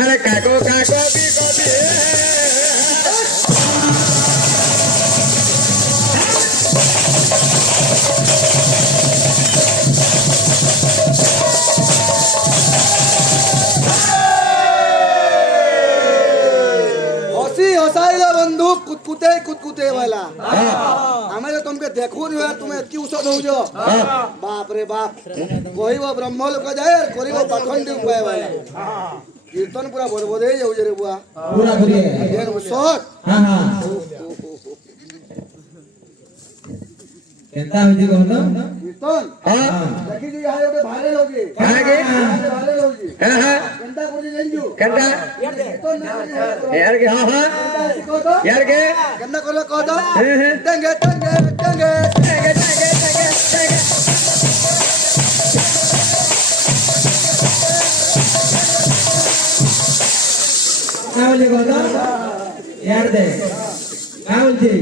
अरे काको काको भी कभी बंधु कुतकुते वाला हमें तो तुमके देखो नहीं है तुम्हें क्यों सद हो जो बाप रे बाप कोई वो ब्रह्म लोक जाए और कोई वो पाखंड उपाय वाला कीर्तन पूरा बरबदे जाऊ रे बुआ पूरा करिए ये सोच हां हां केंता होजी कहलो कीर्तन हां देखि जो यहाँ ओटे भारे लोगे कहां के भारे लोगे हां हां केंता कोजी लेंजू केंता कीर्तन यार के हां हां यार के केंता करले कह दो टंगे टंगे टंगे टंगे टंगे टंगे कावली कहलो यार दे कावली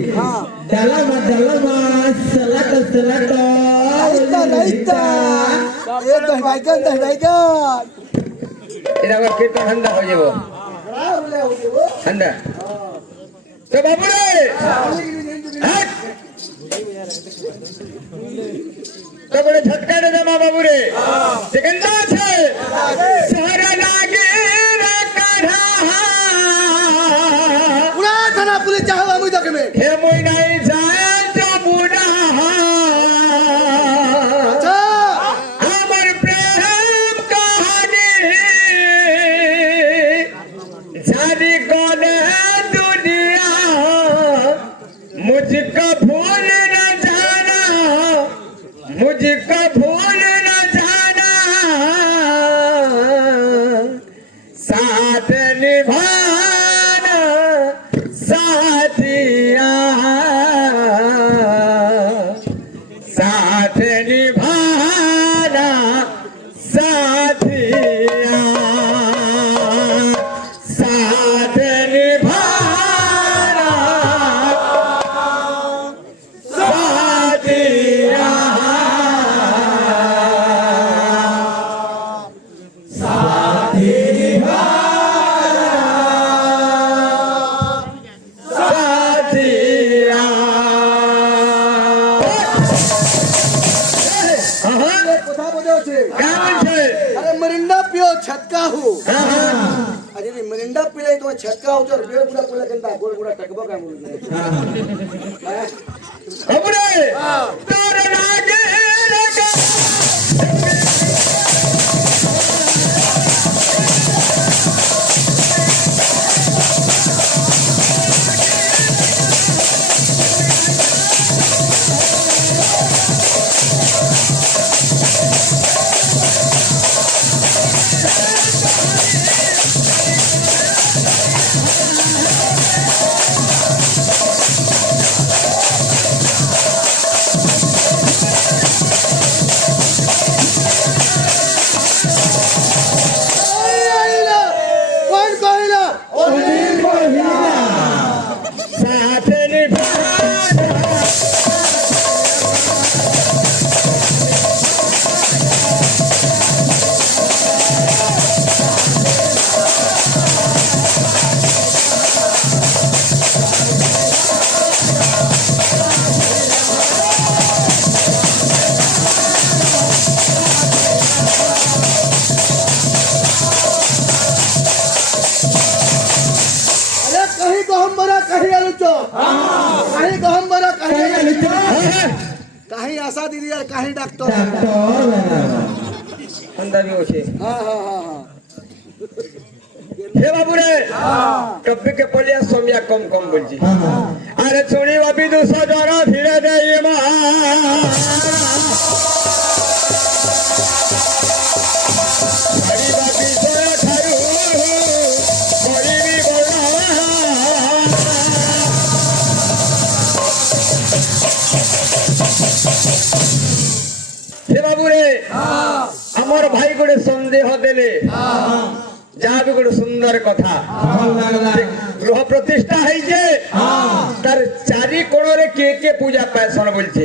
दलमा सलट लाइता लाइता ये दहबाइगन इरा वो कीर्तन ठंडा हो जेबो ठंडा तो बाबू रे हट तो बड़े झटका दे जमा बाबू रे सेकंडा छे सारा लागे रे काढ़ा पुरा थाना पुलिस चाहवा मुई देखे में हे मोई नहीं जाए तो बुढ़ा अच्छा हमर प्रेम कहानी जानी कौन है दुनिया मुझको भूल न जाना मुझको भूल न जाना साथ निभाना साथिया साथ निभाना साथिया साथ निभाना साथिया साथी साथिया ये कोठा बोलो छे कामन छे अरे मरिंडा पियो छटका हो अरे रे मरिंडा पिले तो छटका हो और बेर पूरा पूरा केंता गोल पूरा टकबो का मुल हमरे तोर लागे लगा कौन कहला साथ निभाना अरे कहीं को हम बड़ा कहीं आलूचो कहीं को हम बड़ा कहीं आलूचो कहीं आशा दीदी और कहीं डॉक्टर अंदर भी होछे हां हां हां हां हे बाबू रे कब्बे के पलिया सोमिया कम कम बोलची अरे सुनी बाबी दूसरा जरा धीरे दे ये मां बड़ी बाबी सोया ठारू बड़ी भी बोला हे बाबू रे আমার ভাই গোটে সন্দেহ দেলে যাহা বি গোটে সুন্দর কথা গৃহ প্রতিষ্ঠা হয়েছে তার চারি কোণরে কে কে পূজা পায়সন বলছে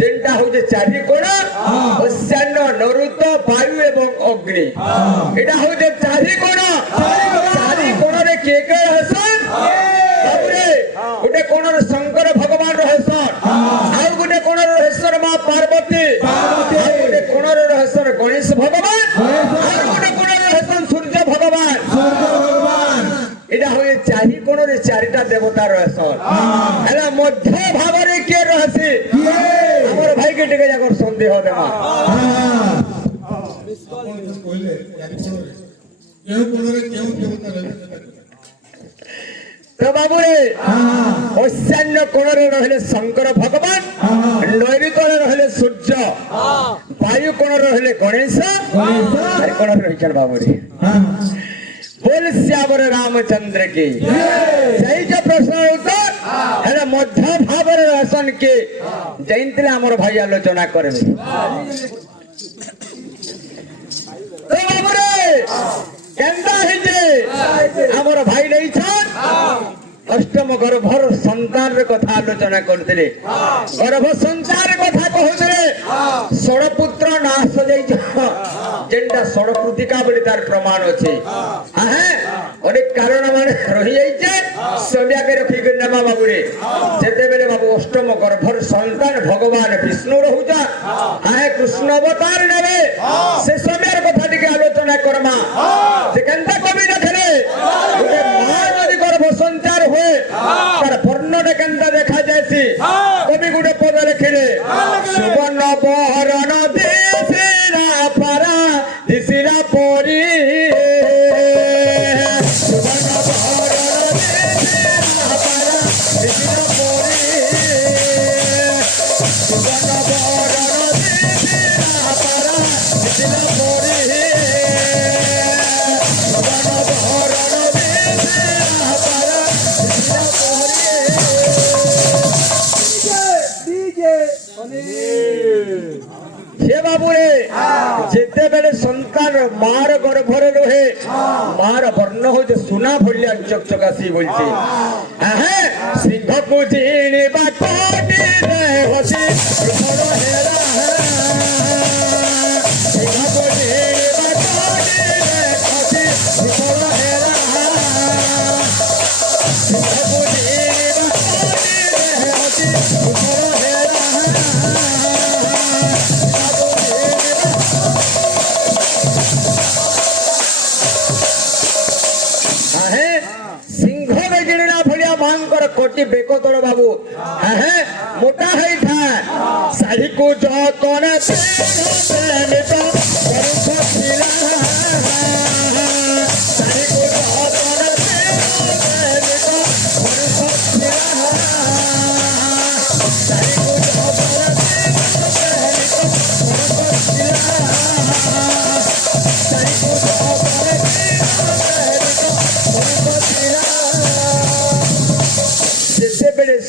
যেটা হচ্ছে চারি কোণ অশ্যান্য নরুত বায়ু এবং অগ্নি এটা হচ্ছে চারি কোণ চারি কোণরে কে কে রহসন বাবুরে গোটে কোণর শঙ্কর ভগবান রহসন আর গোটে কোণর রহস্যর মা পার্বতী আর গোটে কোণর রহস্যর গণেশ ভগবান আর গোটে কোণর রহস্যর সূর্য ভগবান এটা হয়ে চারি কোণরে চারিটা দেবতা রহস্যর এলা মধ্য ভাবরে কে রহস্য আমার ভাইকে ডেকে যাকর সন্দেহ দেবা কইলে চারি কোণরে কেউ কোণরে কেউ দেবতা রয়েছে তো বাবুরে অশ্যান্য কোণরে রহলে শঙ্কর ভগবান নৈঋতলে রহলে সূর্য বায়ু কোণরে রহলে গণেশ আর কোণরে রয়েছেন বাবুরে बोल श्यावर रामचंद्र की सही जो प्रश्न उत्तर है मध्य भावर रसन के जयंती आमर भाई आलोचना करबे तो बाबुरे केंदा हिजे आमर भाई नहीं छन अष्टम गर्भर संतान रे कथा आलोचना करते गर्भ संसार कथा कहते षड़ पुत्र नाश जेनटा षड़ पुतिका बोली तार प्रमाण अच्छे अनेक कारण मान रही जाइए सबिया के रखी नमा बाबू रे जेते बेले बाबू अष्टम गर्भर संतान भगवान विष्णु रहुजा कृष्ण अवतार नेबे से सबियार कथा टिके आलोचना करमा जे केनता कवि देखले गोटे मां यदि गर्भ संचार हुए तार वर्णटा केनता देखा जायसी कवि गोटे पद लिखिले सुवर्ण बहरण दिसिरा पारा दिसिरा परी सुवर्ण बहरण दिसिरा पारा दिसिरा परी सुवर्ण बहरण दिसिरा पारा दिसिरा परी सुवर्ण बहरण दिसिरा पारा दिसिरा हे बाबू रे जेते बेले संतान मार गर्भरे रहे मार वर्ण हो सुना भलिया चकचकासी बोलছে सिंह को जीने बाटोटी रे होसी घर हेरा सिंह को जीने बाटोटी रे होसी घर हेरा सिंह को जीने बाटोटी रे होसी घर हेरा कोटी बेको तोड़ बाबू मोटा है था साड़ी को जो तोने साड़ी को जो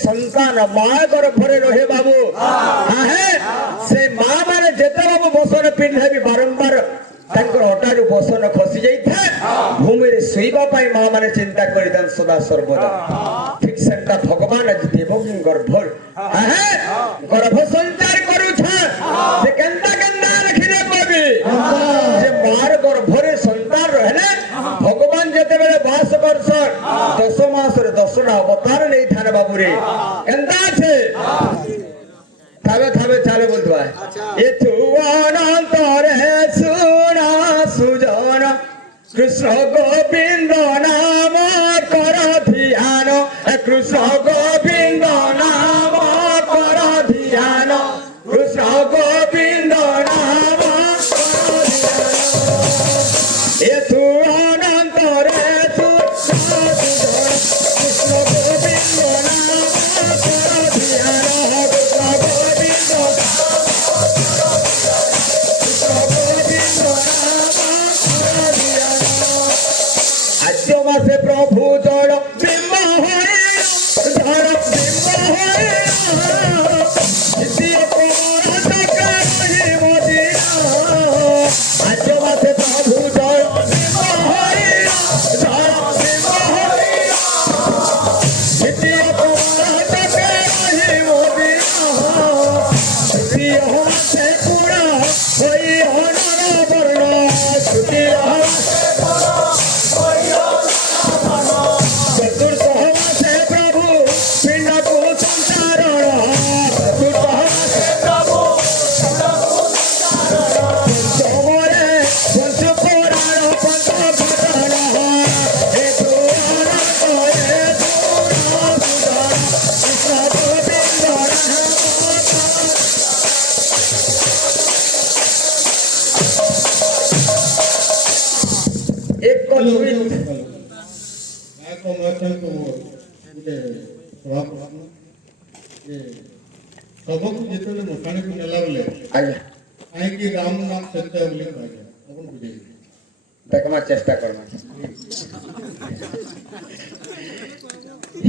संतान माँ गर्भरे रहे बाबू से माँ माने जेते बाबू बसन पिंधे भी बारंबार हटारू बसन खसी जाइए भूमि शोवा माँ मैंने चिंता कर सदा सर्वदा ठीक से भगवान आज देवकी गर्भ गर्भ संचार मार गर्भरे संतान रहे भगवान जिते बेले बास करसन 10 मास 10टा अवतार नहीं था बाबू रे केंदा छे थावे थावे चाले बोलतवा ये चुवानंतर है सुना सुजन कृष्ण गोविंद नाम कर ध्यान कृष्ण गोविंद नाम कर ध्यान कृष्ण गोविंद नाम कर ध्यान ये মাসে প্রভু জড় বিম্ব হয়ে ঝড় বিম্ব হয়ে দ্বিতীয় কোমর টাকা রহিব দিয়া আজ মাসে প্রভু জড় বিম্ব হয়ে ঝড় বিম্ব হয়ে দ্বিতীয় কোমর টাকা রহিব দিয়া তৃতীয় মাসে পুরা হই হনর বর্ণ তৃতীয় চতুর্থ মাসে প্রভু পিণ্ডকু সঞ্চারণ চতুর্থ মাসে প্রভু পঞ্চমরে পঞ্চপুরাণ পঞ্চভূষণ হে দুরানন্দ হে দুরাসুধন কৃষ্ণ গোবিন্দ এক কলুই ଏକ ମହାଶୟଙ୍କୁ ଗୋଟେ ସଭା ପ୍ରଶ୍ନ ଯେ ଶବକୁ ଯେତେବେଳେ ମଶାଣିକୁ ନେଲା ବେଳେ ଆଜ୍ଞା କାହିଁକି ରାମ ନାମ ସତ୍ୟ ବୋଲି କୁହାଯାଏ ଆପଣ ବୁଝେଇବେ देखमा चेष्टा करमा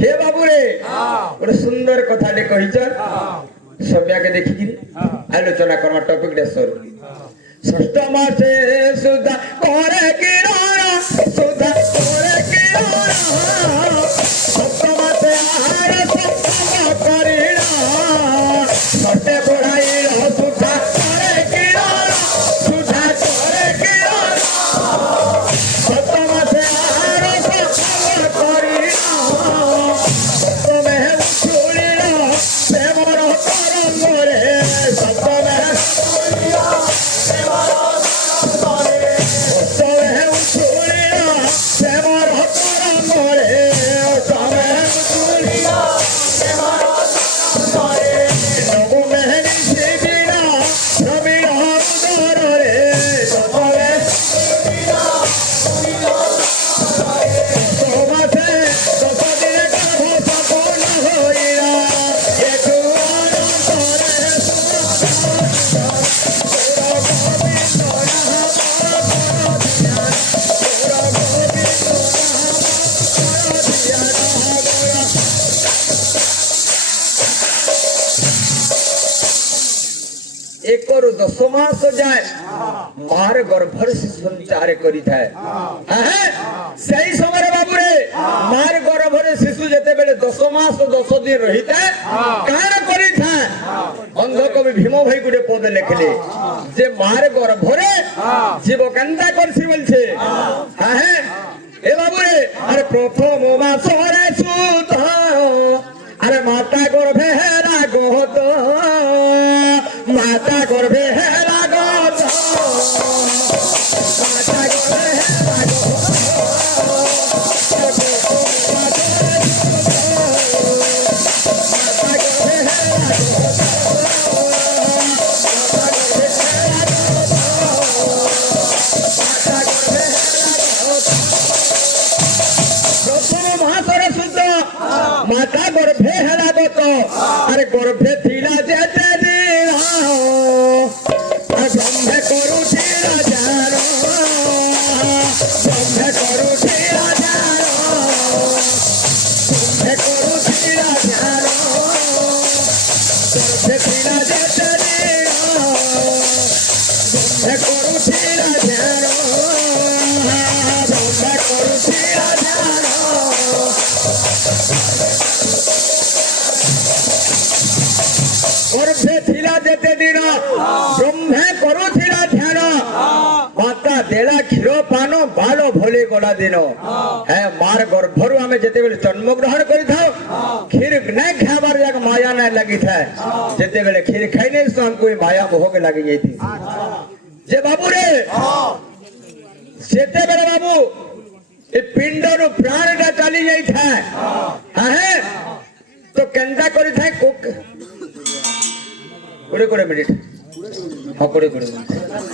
हे बाबू रे गोटे सुंदर कथाटे कहिछ सभ्या के देखि कि आलोचना करमा टॉपिक डे सर षष्ठ मासे सुधा करे किरण सुधा करे किरण सप्तम मासे आहार सप्तम करिणा सटे बुढ़ाई सुधा करे किरण सुधा करे किरण सप्तम मासे आहार सप्तम करिणा सप्तमे उछुलिला प्रेमर तरंगरे सप्तमे एकरु 10 मास जाए मार गर्भर से संचार करी थाए सही समय बाबू रे मार गर्भर शिशु जेते बेले 10 मास 10 दिन रहिता कान करी था अंध कवि भीम भाई गुडे पद लिखले जे मार गर्भरे जीव कांदा करसी बोलछे ए बाबू रे अरे प्रथम मास रे सुत अरे माता गर्भे हेला गोत माता गर्भे हेला गोत माता गर्भे हेला माता गर्भे हेला गोत अरे गर्भे थिला जेते दिन ब्रह्मे करुथिला जान ब्रह्मे करुथिला जान ब्रह्मे करुथिला जान गर्भे थिला जेते दिन ब्रह्मे करुथिला जान ब्रह्मे करुथिला जान गर्भे थिला जेते दिन ब्रह्मे करुथिला ध्यान माता देला क्षीर पान बाल भोले गला दिन है मार गर्भरु आमे जेते बेले जन्म ग्रहण करि थाओ क्षीर नै खाबार जाक माया नै लागि थाए जेते बेले क्षीर खाइ नै तो हमको माया भोग लागि जाई थी जे बाबू रे जेते बेले बाबू ए पिंडरु प्राणटा चली जाई थाए है तो केंदा करि थाए कोक कोड़े कोड़े मिनिट हाँ कोड़े कोड़े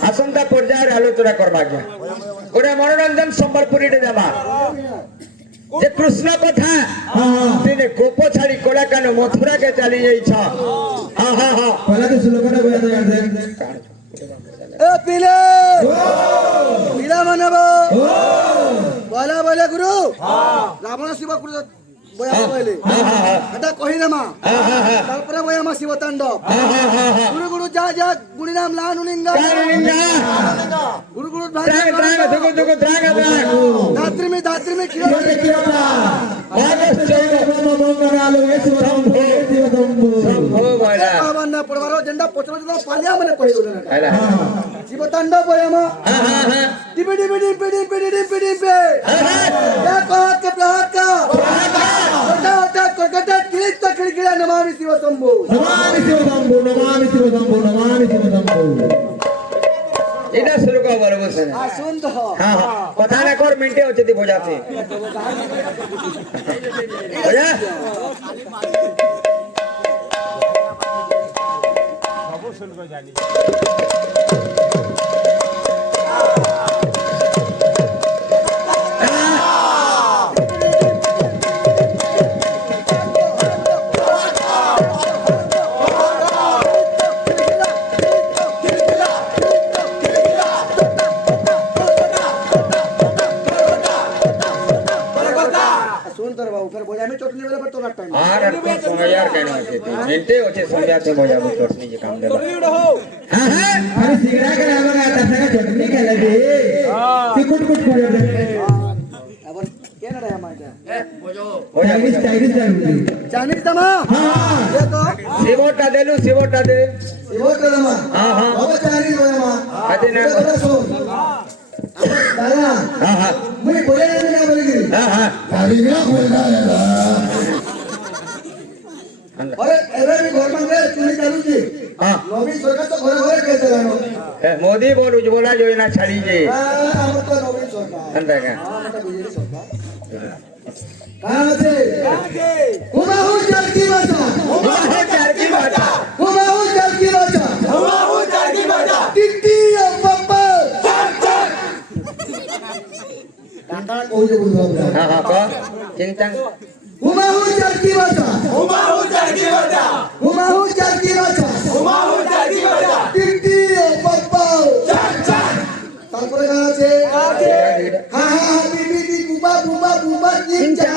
आसंता पर्यायर आलोचना करवा गया गोटे मनोरंजन संबलपुरी जावा जे कृष्ण कथा दिने गोप छाड़ी कोला कान मथुरा के चली जाई छ हां हां हां पहला तो श्लोक ना बया दे ए पीले पीला मनबो বলে বলে গুরু রাবণ শিব গুরু বয়া বলে এটা কহিলে মা তারপরে বয়া মা শিব তাণ্ডব গুরু গুরু যা যা গুণী নাম লানুলিঙ্গা গুরু গুরু ধাত্রী মে কি পড়বার জেন্ডা পচর পালিয়া মানে কহি দো না শিব তাণ্ডব বয়া মা DB DB DB DB DB DB क्या कहा के प्रहार का उठा उठा कोलकाता किलित तक खिड़किया नमामि शिव शंभु এটা শুরু কর বড় বসে सुन तो হ্যাঁ হ্যাঁ কথা না কর মিনিটে হচ্ছে দি বোঝাতে বোঝা सुन तो बाबू फिर बोझा में चोटनी वाले पर तो रट्टा আর একটা সময় আর কেন আছে তুই মিনিটে হচ্ছে সময়াতে বোঝাবো তোর নিজে কাম দেব হ্যাঁ হ্যাঁ अरे सिगरा के नाम का आता है चटनी के लगे कुट कुट कुट अब क्या ना रे हमारे चाइनीज चाइनीज चाइनीज चाइनीज दमा हां ये तो শিবটা দেলু শিবটা দে वो कर दमा হ্যাঁ হ্যাঁ बाबा चाइनीज बोया मा আতে না सुन दादा হ্যাঁ হ্যাঁ मुझे बोले ना बोलेगी হ্যাঁ হ্যাঁ अरे एरे भी घर में रे चुनी चालू जी হ্যাঁ नवीन सरकार तो घरे घरे कैसे लानो মোদি বল উজ্জ্বলা যোজনা ছাড়ি যে हम तो नवीन सरकार अंदर का हां मतलब बिजली सरकार कहां से हुमाहू जल की बचा बहुत चार की बात हुमाहू जल की बचा टिट्टी और पप्पा डांडा कोई जो बोल रहा हाँ हाँ को चिंता हुमाहू जल की बचा हुमाहू जल की बचा टिट्टी और पप्पा তারপরে গান আছে হা হা হা বিবি বি বুবা বুবা বুবা জিঞ্জা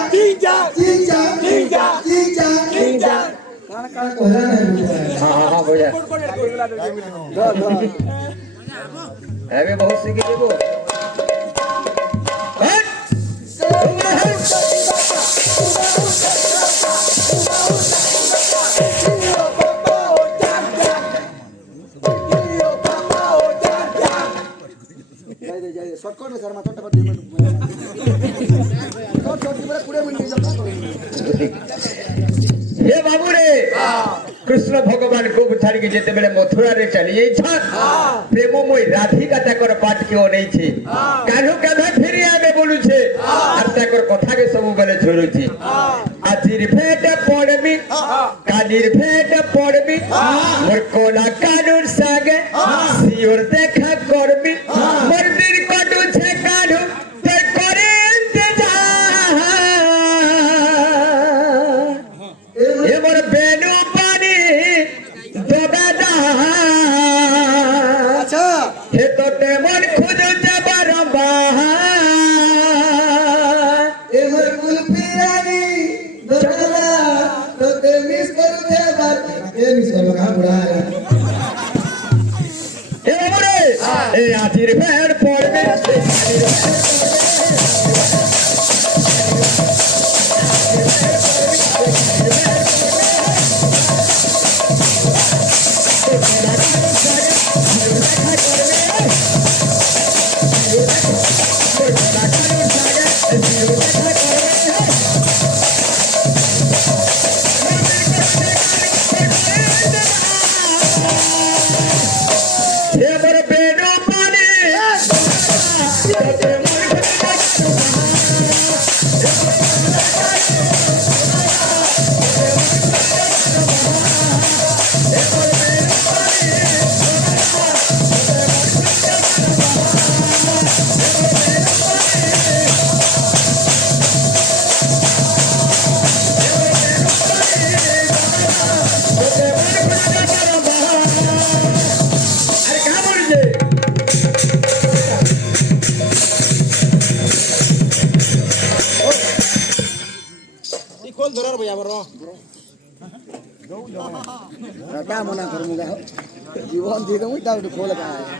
কান কান কইরা না हाँ हाँ हाँ बोझा ধর ধর अबे बहुत सीखी देखो যাই শর্টকাট রে স্যার মাথাটা 2 মিনিট শর্ট শর্ট করে 20 মিনিট যাবে हे बाबू रे कृष्ण भगवान को छाड़ी के जेते बेले मथुरा रे चली जाई छन प्रेममय राधिका ताकर पाठ के ओनै छी कान्हू कान्हा फिरि आबे बोलु छे आर ताकर कथा के सब बेले छोरु छी आजिर भेट पड़बी कालिर भेट पड़बी मोर कोला कानुर सागे सियोर देखा करबी मोर दिल कटु छे कान्हू ते करे इंतजार ये मोर बेनु पानी दोबादा আচ্ছা हे तो ते मन खुद जबर এ মোর কুলফি রানী দোলা তোতে মিস করু দে বাত ये मिस कर लगा बुरा है ए मोरे ए आजिर भेड़ पड़बे क्या मना करूँ जीवन दे दूँ खोल का है